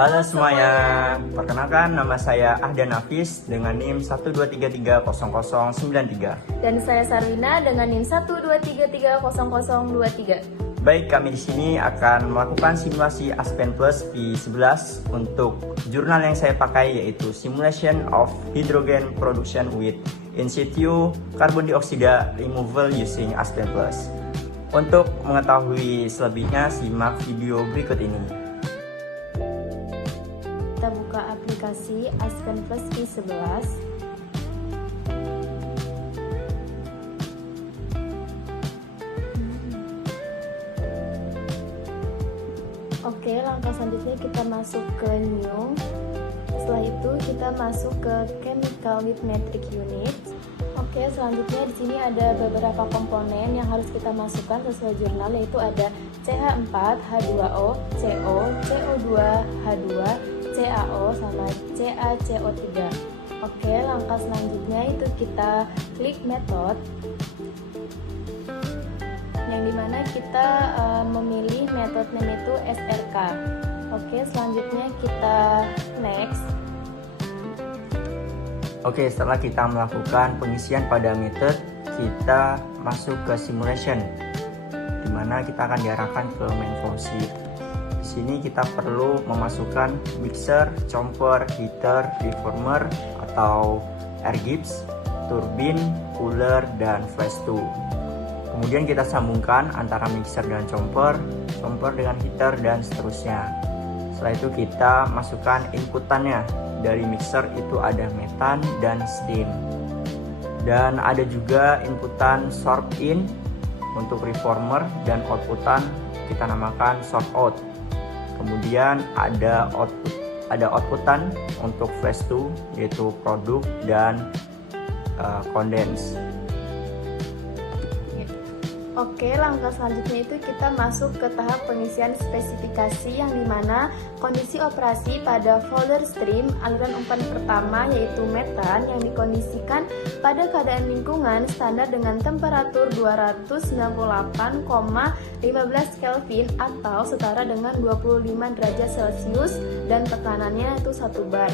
Halo semuanya, perkenalkan nama saya Ahdan Nafis dengan NIM 123300093. Dan saya Sarwina dengan NIM 123300023. Baik, kami di sini akan melakukan simulasi Aspen Plus V11 untuk jurnal yang saya pakai, yaitu Simulation of Hydrogen Production with In situ Carbon Dioxide Removal using Aspen Plus. Untuk mengetahui selebihnya, simak video berikut ini. Kita buka aplikasi Aspen Plus V11. Oke, langkah selanjutnya kita masuk ke New. Setelah itu kita masuk ke Chemical with Metric Unit. Oke, selanjutnya di sini ada beberapa komponen yang harus kita masukkan sesuai jurnal, yaitu ada CH4, H2O, CO, CO2, H2, CaO, sama CaCO3. Oke, langkah selanjutnya itu kita klik method, yang dimana kita memilih method name itu SRK. Oke, selanjutnya kita next. Oke, setelah kita melakukan pengisian pada method, kita masuk ke simulation, dimana kita akan diarahkan ke main function. Di sini kita perlu memasukkan mixer, chomper, heater, reformer atau air gauge, turbin, cooler, dan flash tube. Kemudian kita sambungkan antara mixer dan chomper, chomper dengan heater, dan seterusnya. Setelah itu kita masukkan inputannya. Dari mixer itu ada metan dan steam. Dan ada juga inputan sort in untuk reformer, dan outputan kita namakan sort out. Kemudian ada outputan untuk flash tube, yaitu produk dan condense. Oke, langkah selanjutnya itu kita masuk ke tahap pengisian spesifikasi, yang dimana kondisi operasi pada folder stream aliran umpan pertama yaitu metan yang dikondisikan pada keadaan lingkungan standar dengan temperatur 298,15 Kelvin atau setara dengan 25 derajat Celcius dan tekanannya itu 1 bar.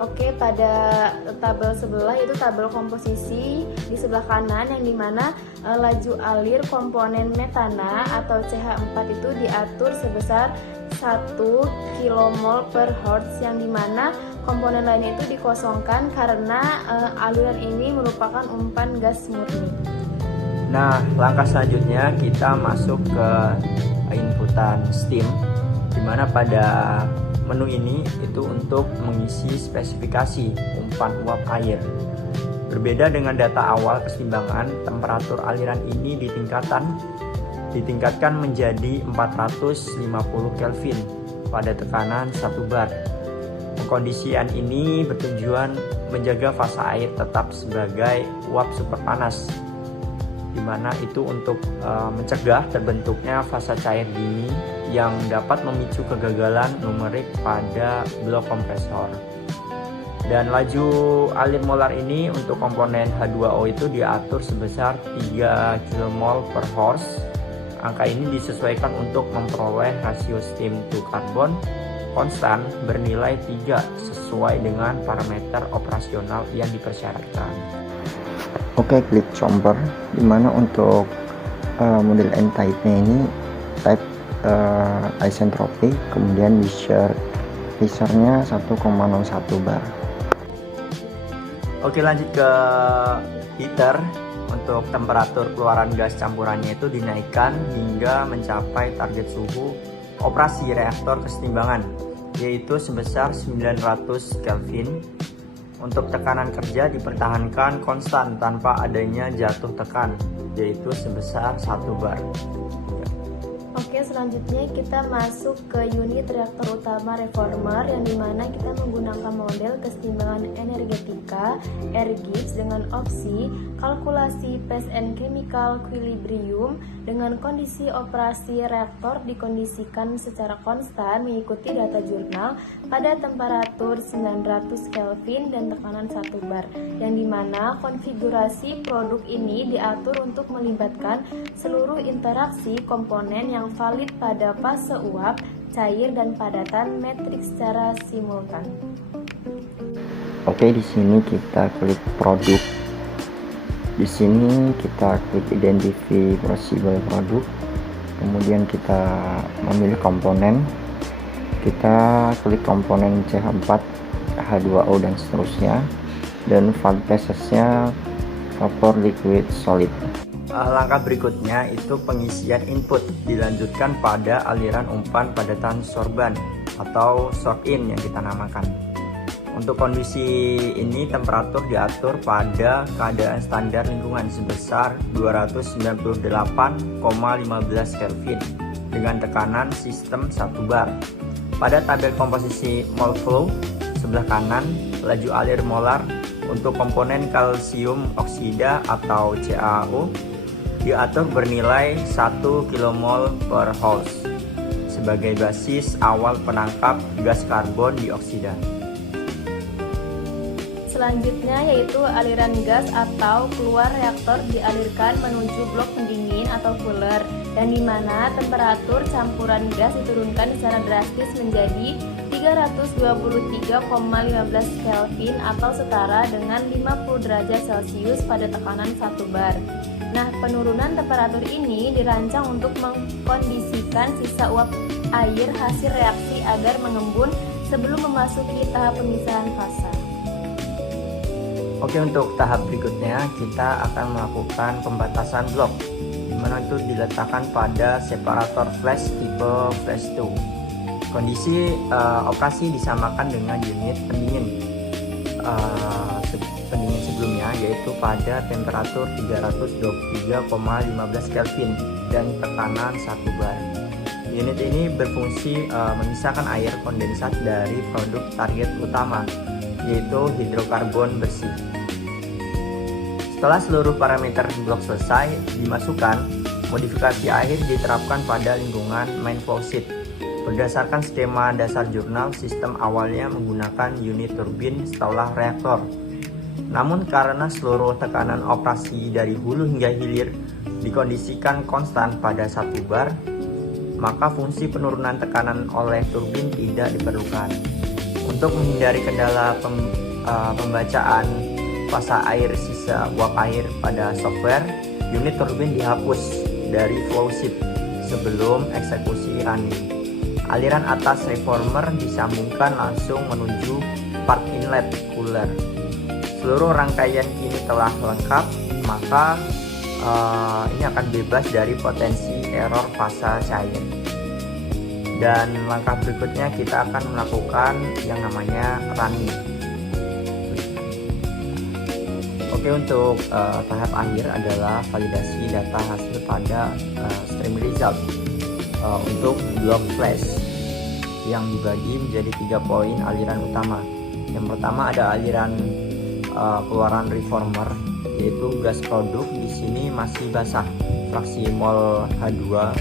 Oke, pada tabel sebelah itu tabel komposisi di sebelah kanan, yang dimana laju alir komponen metana atau CH4 itu diatur sebesar 1 kmol per Hertz, yang dimana komponen lainnya itu dikosongkan karena aliran ini merupakan umpan gas murni. Nah, langkah selanjutnya kita masuk ke inputan steam, dimana pada menu ini itu untuk mengisi spesifikasi umpan uap air. Berbeda dengan data awal keseimbangan, temperatur aliran ini ditingkatkan menjadi 450 Kelvin pada tekanan 1 bar. Pengkondisian ini bertujuan menjaga fase air tetap sebagai uap super panas, dimana itu untuk mencegah terbentuknya fase cair dini yang dapat memicu kegagalan numerik pada blok kompresor. Dan laju alir molar ini untuk komponen H2O itu diatur sebesar 3 kmol per horse. Angka ini disesuaikan untuk memperoleh rasio steam to carbon konstan bernilai 3 sesuai dengan parameter operasional yang dipersyaratkan. Oke, klik chomper, dimana untuk model N-type-nya ini type isentropic, kemudian Weisser-nya 1,01 bar. Oke, lanjut ke heater. Untuk temperatur keluaran gas campurannya itu dinaikkan hingga mencapai target suhu operasi reaktor kesetimbangan, yaitu sebesar 900 Kelvin. Untuk tekanan kerja dipertahankan konstan tanpa adanya jatuh tekan, yaitu sebesar 1 bar. Oke, selanjutnya kita masuk ke unit reaktor utama reformer, yang dimana kita menggunakan model kesetimbangan energetika air gauge dengan opsi kalkulasi phase and chemical equilibrium dengan kondisi operasi reaktor dikondisikan secara konstan mengikuti data jurnal pada temperatur 900 Kelvin dan tekanan 1 bar, yang dimana konfigurasi produk ini diatur untuk melibatkan seluruh interaksi komponen yang valid pada fase uap cair dan padatan matriks secara simultan. Oke, di sini kita klik produk. Di sini kita klik identify possible produk. Kemudian kita memilih komponen. Kita klik komponen CH4, H2O dan seterusnya. Dan file processnya vapor, liquid, solid. Langkah berikutnya itu pengisian input, dilanjutkan pada aliran umpan padatan sorban atau sort in yang kita namakan. Untuk kondisi ini temperatur diatur pada keadaan standar lingkungan sebesar 298,15 Kelvin dengan tekanan sistem 1 bar. Pada tabel komposisi mol flow sebelah kanan, laju alir molar untuk komponen kalsium oksida atau CaO diatur bernilai 1 kmol per Holz sebagai basis awal penangkap gas karbon dioksida. Selanjutnya yaitu aliran gas atau keluar reaktor dialirkan menuju blok pendingin atau cooler, dan di mana temperatur campuran gas diturunkan secara drastis menjadi 323,15 Kelvin atau setara dengan 50 derajat Celcius pada tekanan 1 bar. Nah, penurunan temperatur ini dirancang untuk mengkondisikan sisa uap air hasil reaksi agar mengembun sebelum memasuki tahap pemisahan fasa. Oke, untuk tahap berikutnya kita akan melakukan pembatasan blok, di mana itu diletakkan pada separator flash tipe flash 2. Kondisi operasi disamakan dengan unit pendingin sebelumnya, yaitu pada temperatur 323,15 Kelvin dan tekanan 1 bar. Unit ini berfungsi memisahkan air kondensat dari produk target utama, yaitu hidrokarbon bersih. Setelah seluruh parameter blok selesai dimasukkan, modifikasi akhir diterapkan pada lingkungan main flow sheet. Berdasarkan skema dasar jurnal, sistem awalnya menggunakan unit turbin setelah reaktor. Namun karena seluruh tekanan operasi dari hulu hingga hilir dikondisikan konstan pada 1 bar, maka fungsi penurunan tekanan oleh turbin tidak diperlukan. Untuk menghindari kendala pembacaan fasa air sisa uap air pada software, unit turbin dihapus dari flow sheet sebelum eksekusi running. Aliran atas reformer disambungkan langsung menuju part inlet cooler. Seluruh rangkaian kini telah lengkap, maka ini akan bebas dari potensi error fasa cair. Dan langkah berikutnya kita akan melakukan yang namanya running. Oke, untuk tahap akhir adalah validasi data hasil pada stream result untuk blok flash yang dibagi menjadi 3 poin aliran utama. Yang pertama ada aliran keluaran reformer, yaitu gas produk di sini masih basah, fraksi mol H2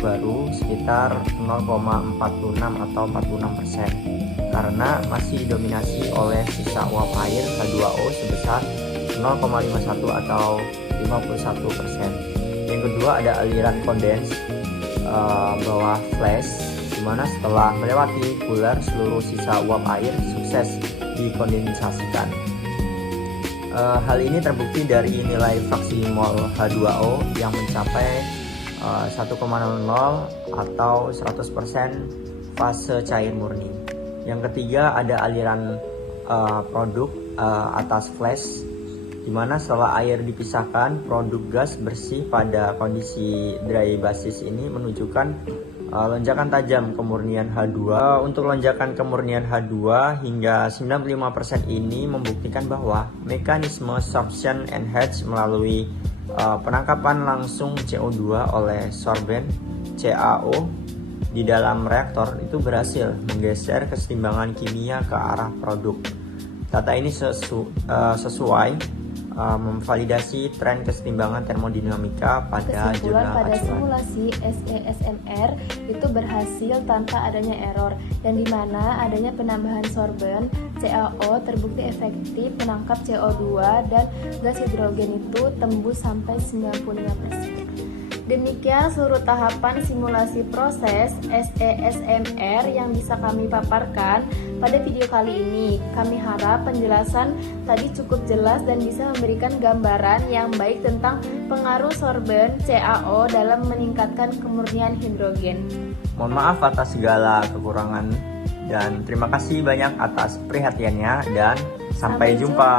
baru sekitar 0,46 atau 46%, karena masih didominasi oleh sisa uap air H2O sebesar 0,51 atau 51%. Yang kedua ada aliran kondens bawah flash, dimana setelah melewati cooler seluruh sisa uap air sukses dikondensasikan. Hal ini terbukti dari nilai fraksi mol H2O yang mencapai 1,00 atau 100% fase cair murni. Yang ketiga ada aliran produk atas flash, dimana setelah air dipisahkan, produk gas bersih pada kondisi dry basis ini menunjukkan lonjakan tajam kemurnian H2. Untuk lonjakan kemurnian H2 hingga 95% ini membuktikan bahwa mekanisme sorption and hatch melalui penangkapan langsung CO2 oleh sorben CaO di dalam reaktor itu berhasil menggeser kesetimbangan kimia ke arah produk. Data ini sesuai memvalidasi tren kesetimbangan termodinamika pada jurnal pada acuan. simulasi SESMR itu berhasil tanpa adanya error, dan di mana adanya penambahan sorben CaO terbukti efektif menangkap CO2 dan gas hidrogen itu tembus sampai 95%. Demikian seluruh tahapan simulasi proses SESMR yang bisa kami paparkan pada video kali ini. Kami harap penjelasan tadi cukup jelas dan bisa memberikan gambaran yang baik tentang pengaruh sorben CaO dalam meningkatkan kemurnian hidrogen. Mohon maaf atas segala kekurangan dan terima kasih banyak atas perhatiannya dan sampai jumpa.